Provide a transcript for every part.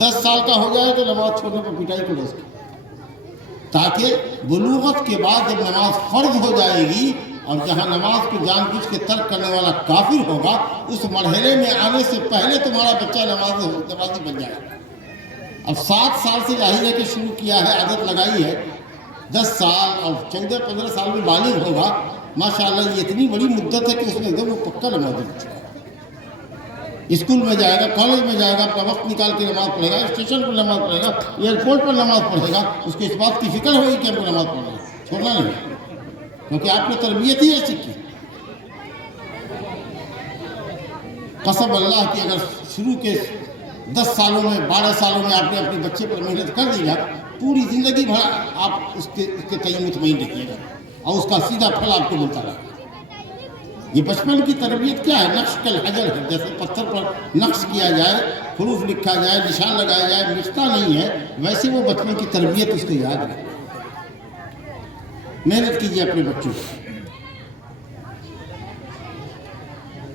10 سال کا ہو جائے تو نماز چھوڑنے پر پٹائی کرو اس کی، تاکہ بلوغت کے بعد جب نماز فرض ہو جائے گی اور جہاں نماز کو جان بوجھ کے ترک کرنے والا کافر ہوگا، اس مرحلے میں آنے سے پہلے تمہارا بچہ نمازی بن جائے گا۔ اب 7 سال سے ظاہر ہے کہ شروع کیا ہے، عادت لگائی ہے، 10 سال اور 14-15 سال میں بالغ ہوگا، ماشاءاللہ یہ اتنی بڑی مدت ہے کہ اس میں ایک وہ پکا نمازی بن چکا ہے۔ اسکول میں جائے گا، کالج میں جائے گا، اپنا وقت نکال کے نماز پڑھے گا، اسٹیشن پر نماز پڑھے گا، ایئرپورٹ پر نماز پڑھے گا، اس کو اس بات کی فکر ہوگی کہ ہم کو نماز پڑھنا ہے، چھوڑنا نہیں، کیونکہ آپ نے تربیت ہی ایسی کی۔ قسم اللہ کی اگر شروع کے 10 سالوں میں 12 سالوں میں آپ نے اپنے بچے پر محنت کر دی گا، پوری زندگی بھر آپ اس کے تئیں مطمئن رکھیے گا اور اس کا سیدھا پھل آپ کو ملتا رہے گا۔ یہ بچپن کی تربیت کیا ہے؟ نقش کل حجر ہے، جیسے پتھر پر نقش کیا جائے، حروف لکھا جائے، نشان لگایا جائے، مٹتا نہیں ہے، ویسے وہ بچپن کی تربیت اس کو یاد رہے۔ محنت کیجیے اپنے بچوں کو،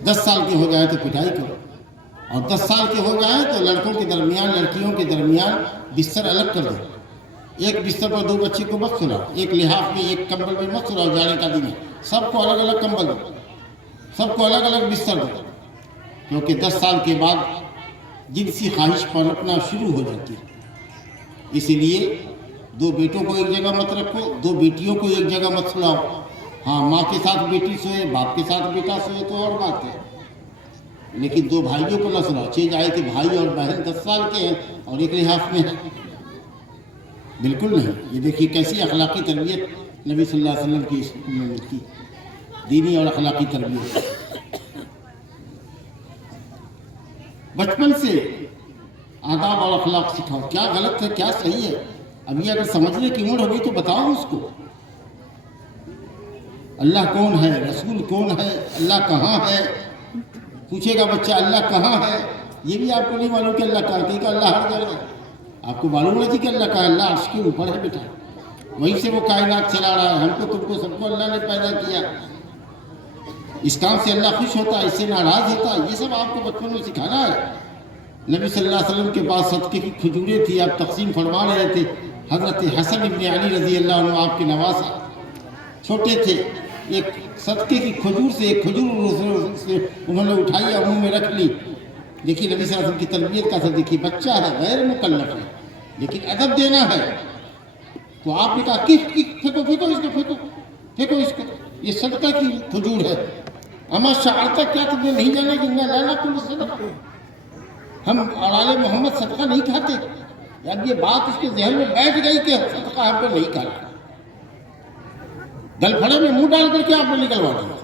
10 سال کے ہو جائے تو پٹائی کرو، اور 10 سال کے ہو جائیں تو لڑکوں کے درمیان لڑکیوں کے درمیان بستر الگ کر دو۔ ایک بستر پر 2 بچے کو مت سلاؤ، ایک لحاف میں ایک کمبل میں مت سلاؤ، جانے کا دن ہے، سب کو الگ الگ کمبل دو، سب کو الگ الگ بستر دو، کیونکہ 10 سال کے بعد جنسی خواہش پنپنا شروع ہو جاتی ہے۔ اسی لیے 2 بیٹوں کو ایک جگہ مت رکھو، 2 بیٹیوں کو ایک جگہ مت سلاؤ۔ ہاں، ماں کے ساتھ بیٹی سوئے، باپ کے ساتھ بیٹا سوئے تو اور بات ہے، لیکن 2 بھائیوں کو نہ سلاؤ۔ چیز آئے کہ بھائی اور بہن 10 سال کے ہیں اور ایک لحاف میں ہے، بالکل نہیں۔ یہ دیکھیے کیسی اخلاقی تربیت نبی صلی اللہ علیہ وسلم کی دینی اور اخلاقی تربیت۔ بچپن سے آداب اور اخلاق سکھاؤ، کیا غلط ہے کیا صحیح ہے۔ ابھی اگر سمجھنے کی عمر ہوگی تو بتاؤ اس کو، اللہ کون ہے، رسول کون ہے، اللہ کہاں ہے، پوچھے گا بچہ اللہ کہاں ہے، یہ بھی آپ کو نہیں معلوم کہ اللہ کہاں ہے، کہ اللہ ہر جگہ ہے۔ آپ کو معلوم نہیں کہ اللہ کہاں ہے، اللہ عرش کے اوپر ہے بیٹا، وہیں سے وہ کائنات چلا رہا ہے، ہم کو تم کو سب کو اللہ نے پیدا کیا۔ اس کام سے اللہ خوش ہوتا ہے، اس سے ناراض ہوتا ہے، یہ سب آپ کو بچپن میں سکھانا ہے۔ نبی صلی اللہ علیہ وسلم کے پاس صدقے کی کھجوریں تھی، آپ تقسیم فرما رہے تھے، حضرت حسن ابن علی رضی اللہ عنہ آپ کے نواسا چھوٹے تھے، ایک صدقے کی کھجور سے ایک کھجور سے انہوں نے اٹھائی اور منہ میں رکھ لی۔ دیکھیے نبی صلی اللہ علیہ وسلم کی تربیت کا اثر دیکھیے، بچہ ہے غیر مکلف ہے لیکن ادب دینا ہے، تو آپ نے کہا پھینکو پھینکو اس کو، پھینکو اس کو، یہ صدقہ کی کھجور ہے۔ اما شعرتا، کیا تم نے نہیں جانا کہ لا ناکل صدقہ، ہم آل محمد صدقہ نہیں کھاتے؟ اب یہ بات اس کے ذہن میں بیٹھ گئی کہ صدقہ ہم کو نہیں کھانا، گل پھڑے میں منہ ڈال کر کے آپ نے نکلوا دیا،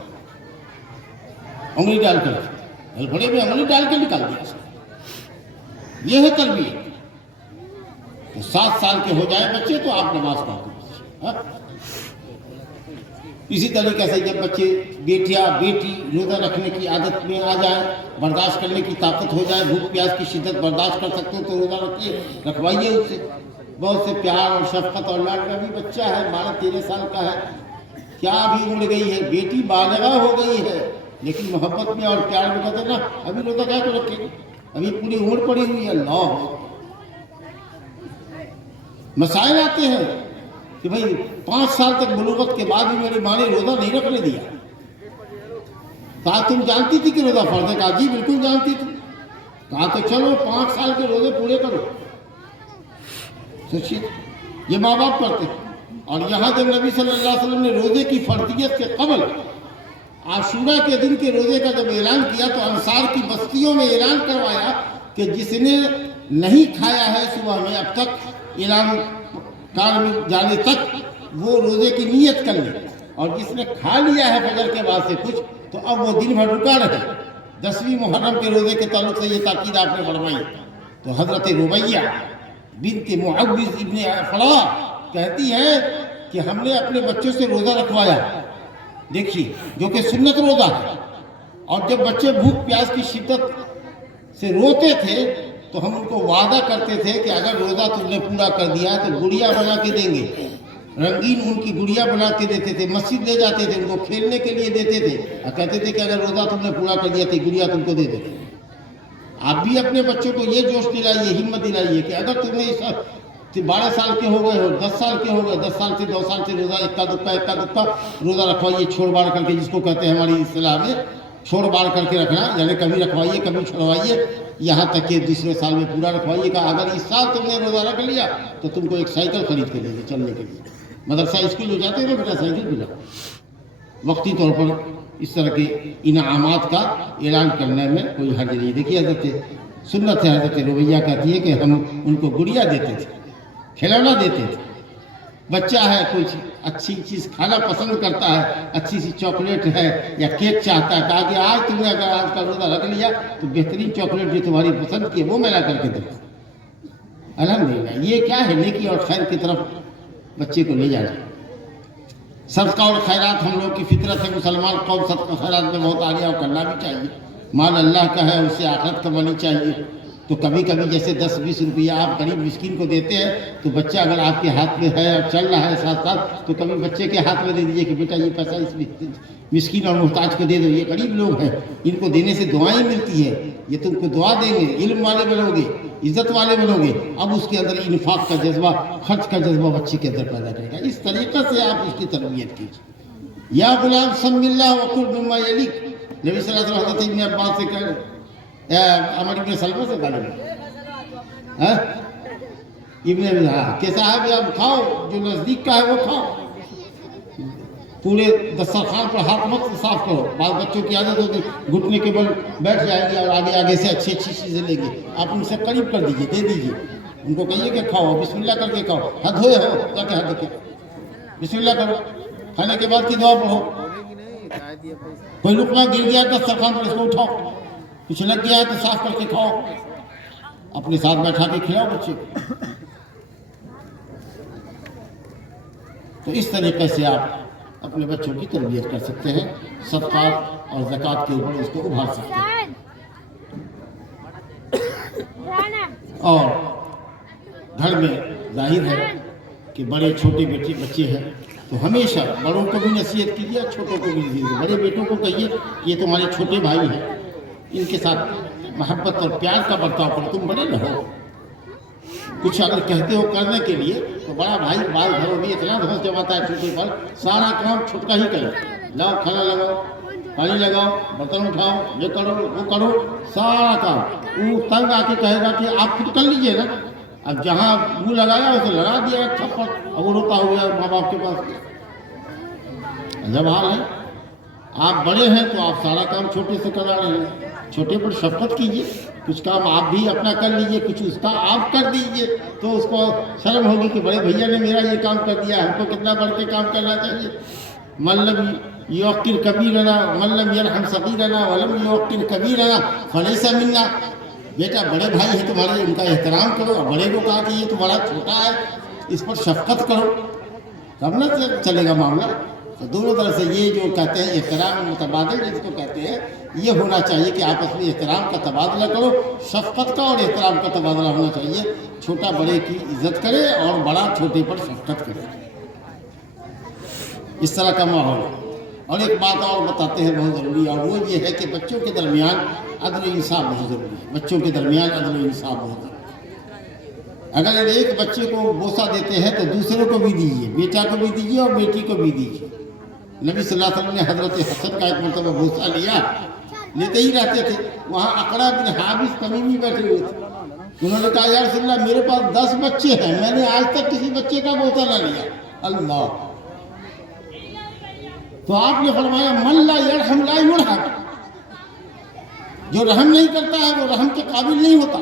انگلی ڈال کر، گل پھڑے میں انگلی ڈال کے نکال دیا۔ یہ ہے تربیت۔ تو 7 سال کے ہو جائے بچے تو آپ نماز پڑھو۔ اسی طریقے سے جب بچے بیٹیا بیٹی روزہ رکھنے کی عادت میں آ جائے، برداشت کرنے کی طاقت ہو جائے، بھوک پیاس کی شدت برداشت کر سکتے ہو تو روزہ رکھیے، رکھوائیے اس سے۔ بہت سے پیار اور شفقت اور لاڈ کا بھی بچہ ہے، 12-13 سال کا ہے، کیا ابھی عمر گئی ہے، بیٹی بالغہ ہو گئی ہے، لیکن محبت میں اور پیار میں کہتے ہیں نا ابھی روزہ کیا کو رکھے، ابھی پوری عمر پڑی ہوئی ہے۔ اللہ، مسائل آتے ہیں کہ بھائی 5 سال تک بلوغت کے بعد بھی میری ماں نے روزہ نہیں رکھنے دیا، کہا تم جانتی تھی کہ روزہ فرض ہے؟ کہا جی بالکل جانتی تھی۔ کہا تو چلو 5 سال کے روزے پورے کرو۔ سوچیے، یہ ماں باپ کرتے ہیں۔ اور یہاں جب نبی صلی اللہ علیہ وسلم نے روزے کی فرضیت سے قبل عاشورہ کے دن کے روزے کا جب اعلان کیا تو انصار کی بستیوں میں اعلان کروایا کہ جس نے نہیں کھایا ہے صبح میں اب تک اعلان کار میں جانے تک، وہ روزے کی نیت کر لے، اور جس نے کھا لیا ہے فجر کے بعد سے کچھ تو اب وہ دن بھر رکا رہے۔ 10ویں محرم کے روزے کے تعلق سے یہ تاکید آپ نے فرمائی۔ تو حضرت ربیہ بنت معوذ ابن افرا کہتی ہے کہ ہم نے اپنے بچوں سے روزہ رکھوایا، دیکھیے جو کہ سنت روزہ ہے، اور جب بچے بھوک پیاس کی شدت سے روتے تھے تو ہم ان کو وعدہ کرتے تھے کہ اگر روزہ تم نے پورا کر دیا تو گڑیا بنا کے دیں گے، رنگین ان کی گڑیا بنا کے دیتے تھے، مسجد لے جاتے تھے، ان کو کھیلنے کے لیے دیتے تھے، اور کہتے تھے کہ اگر روزہ تم نے پورا کر دیا تو گڑیا تم کو دے دیتے۔ آپ بھی اپنے بچوں کو یہ جوش دلائیے، ہمت دلائیے کہ اگر تمہیں 12 سال کے ہو گئے ہو، 10 سال کے ہو گئے، 10 سال سے 2 سال سے روزہ اکا دکا روزہ رکھوائیے، چھوڑ باڑ کر کے، جس کو کہتے ہیں ہماری اصطلاح میں چھوڑ باڑ کر کے رکھنا، یعنی کبھی رکھوائیے کبھی چھوڑوائیے، یہاں تک کہ دوسرے سال میں پورا رکھوائیے کہ اگر اس سال تم نے روزہ رکھ لیا تو تم کو ایک سائیکل خرید کے دے دے چلنے کے لیے، مدرسہ اسکول ہو جاتے ہیں بیٹا سائیکل بھی لاؤ۔ وقتی طور پر اس طرح کے انعامات کا اعلان کرنے میں کوئی حرج نہیں۔ دیکھیے حضرت سنت ہے، حضرت ربیہ کہتی ہے کہ ہم ان کو گڑیا دیتے تھے، کھلونا دیتے تھے۔ بچہ ہے کچھ اچھی چیز کھانا پسند کرتا ہے، اچھی سی چاکلیٹ ہے یا کیک چاہتا ہے، کہا کہ آج تم نے اگر آج کا روزہ رکھ لیا تو بہترین چاکلیٹ جو تمہاری پسند کی ہے وہ میں لا کر کے دوں۔ الحمدللہ یہ کیا ہے؟ نیکی اور خیر کی طرف بچے کو لے جانا۔ صدقہ اور خیرات ہم لوگ کی فطرت ہے، مسلمان قوم صدقہ خیرات میں بہت آگے اور کرنا بھی چاہیے۔ مال اللہ کا ہے، اسے آخرت کمانی چاہیے۔ تو کبھی کبھی جیسے 10-20 روپیہ آپ غریب مسکین کو دیتے ہیں تو بچہ اگر آپ کے ہاتھ میں ہے اور چل رہا ہے ساتھ ساتھ تو کبھی بچے کے ہاتھ میں دے دیجئے کہ بیٹا یہ پیسہ اس مسکین اور محتاج کو دے دو، یہ غریب لوگ ہیں، ان کو دینے سے دعائیں ملتی ہیں، یہ تم کو دعا دیں گے، علم والے بنو گے، عزت والے بنو گے۔ اب اس کے اندر انفاق کا جذبہ، خرچ کا جذبہ بچے کے اندر پیدا کرے گا۔ اس طریقے سے آپ اس کی تربیت کیجیے۔ یا غلام سم اللہ وکل مما یلیک، نبی صلی اللہ علیہ وسلم حضرت ابن عباس سے کہہ رہے عمر ابن سلمہ سے کہا ابن کہ صاحب اب کھاؤ، جو نزدیک کا ہے وہ کھاؤ، پورے دسترخوان پر ہاتھ مت صاف کرو۔ بعض بچوں کی عادت ہوتی گھٹنے کے بل بیٹھ جائیں گے اور آگے سے اچھی چیزیں لیں گے، آپ ان سے قریب کر دیجئے، دے دیجئے، ان کو کہیے کہ کھاؤ، بسم اللہ کر کے کھاؤ، ہاتھ دھوئے ہو جا کے ہاتھ دھو کے بسم اللہ کرو، کھانے کے بعد کی دعا پڑھو۔ کوئی لقمہ گر گیا دسترخوان پر اس کو اٹھاؤ، کچھ لگ گیا ہے تو صاف کر کے کھاؤ، اپنے ساتھ بیٹھا کے کھلاؤ بچے کو۔ تو اس طریقے سے آپ اپنے بچوں کی تربیت کر سکتے ہیں، صدقات اور زکوٰۃ کے اوپر اس کو ابھار سکتے ہیں۔ اور گھر میں ظاہر ہے کہ بڑے چھوٹے بچے ہیں تو ہمیشہ بڑوں کو بھی نصیحت کیجیے اور چھوٹوں کو بھی نصیحت کیجیے۔ بڑے بیٹوں کو کہیے یہ تمہارے چھوٹے بھائی ہیں، ان کے ساتھ محبت اور پیار کا برتاؤ کرو، تم بڑے رہو۔ کچھ اگر کہتے ہو کرنے کے لیے تو بڑا بھائی بعض گھروں میں اتنا دھوس جماتا ہے چھوٹے پر، سارا کام چھوٹا ہی کرے، لاؤ کھانا لگاؤ، پانی لگاؤ، برتن اٹھاؤ، یہ کرو وہ کرو، سارا کام وہ تنگ آ کے کہے گا کہ آپ خود کر لیجئے نا۔ اب جہاں منہ لگایا اسے لگا دیا ایک تھپڑ، اب وہ روتا ہوا ماں باپ کے پاس۔ عجب حال ہے، آپ بڑے ہیں تو آپ سارا کام چھوٹے سے کرا رہے ہیں۔ چھوٹے پر شفقت کیجئے، کچھ کام آپ بھی اپنا کر لیجئے، کچھ اس کا آپ کر دیجئے، تو اس کو شرم ہوگی کہ بڑے بھیا نے میرا یہ کام کر دیا، ہم کو کتنا بڑھ کے کام کرنا چاہیے۔ من لم یوقر کبیرنا من لم یرحم صغیرنا ولم یوقر کبیرنا فلیس منا۔ بیٹا بڑے بھائی ہیں تمہارے، ان کا احترام کرو، اور بڑے کو کہا کہ یہ تمہارا چھوٹا ہے اس پر شفقت کرو، تب نہ چلے گا معاملہ۔ تو دونوں طرف سے یہ جو کہتے ہیں احترام متبادل جس کو کہتے ہیں، یہ ہونا چاہیے کہ آپس میں احترام کا تبادلہ کرو، شفقت کا اور احترام کا تبادلہ ہونا چاہیے۔ چھوٹا بڑے کی عزت کرے اور بڑا چھوٹے پر شفقت کرے، اس طرح کا ماحول۔ اور ایک بات اور بتاتے ہیں بہت ضروری، اور وہ یہ ہے کہ بچوں کے درمیان عدل و انصاف بہت ضروری ہے۔ بچوں کے درمیان عدل و انصاف بہت ضروری ہے۔ اگر ایک بچے کو بوسہ دیتے ہیں تو دوسروں کو بھی دیجیے، بیٹا کو بھی دیجیے اور بیٹی کو بھی دیجیے۔ نبی صلی اللہ علیہ وسلم نے حضرت حسن کا ایک مرتبہ بوسہ لیا، لیتے ہی رہتے تھے، وہاں اقرع بن حابس تمیمی بیٹھے ہوئے تھے۔ انہوں نے کہا یا رسول اللہ میرے پاس 10 بچے ہیں، میں نے آج تک کسی بچے کا بوسہ نہ لیا۔ اللہ، تو آپ نے فرمایا من لا یرحم لا یرحم، جو رحم نہیں کرتا ہے وہ رحم کے قابل نہیں ہوتا۔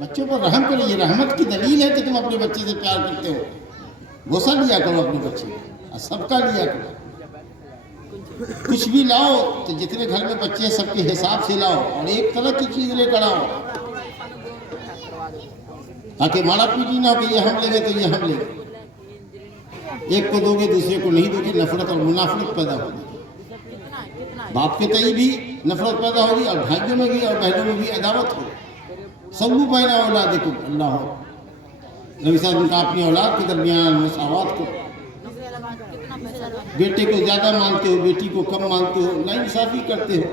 بچوں پر رحم کرو، یہ رحمت کی دلیل ہے کہ تم اپنے بچے سے پیار کرتے ہو۔ بوسہ لیا کرو اپنے بچے کو، سب کا لیا کرو۔ کچھ بھی لاؤ تو جتنے گھر میں بچے ہیں سب کے حساب سے لاؤ، اور ایک طرح کی چیز لے کر آؤ، تاکہ مارا پیٹی نہ ہو کہ یہ ہم لیں گے تو یہ ہم لیں گے۔ ایک کو دو گے دوسرے کو نہیں دو گے، نفرت اور منافرت پیدا ہوگی، باپ کے تئیں بھی نفرت پیدا ہوگی اور بھائیوں میں بھی اور بہنوں میں بھی عداوت ہوگی۔ سبو بین اولادکم، اللہ ہو نبی صاحب نے کہا اپنی اولاد کے درمیان مساوات کو، بیٹے کو زیادہ مانتے ہو بیٹی کو کم مانتے ہو، نا انصافی کرتے ہو۔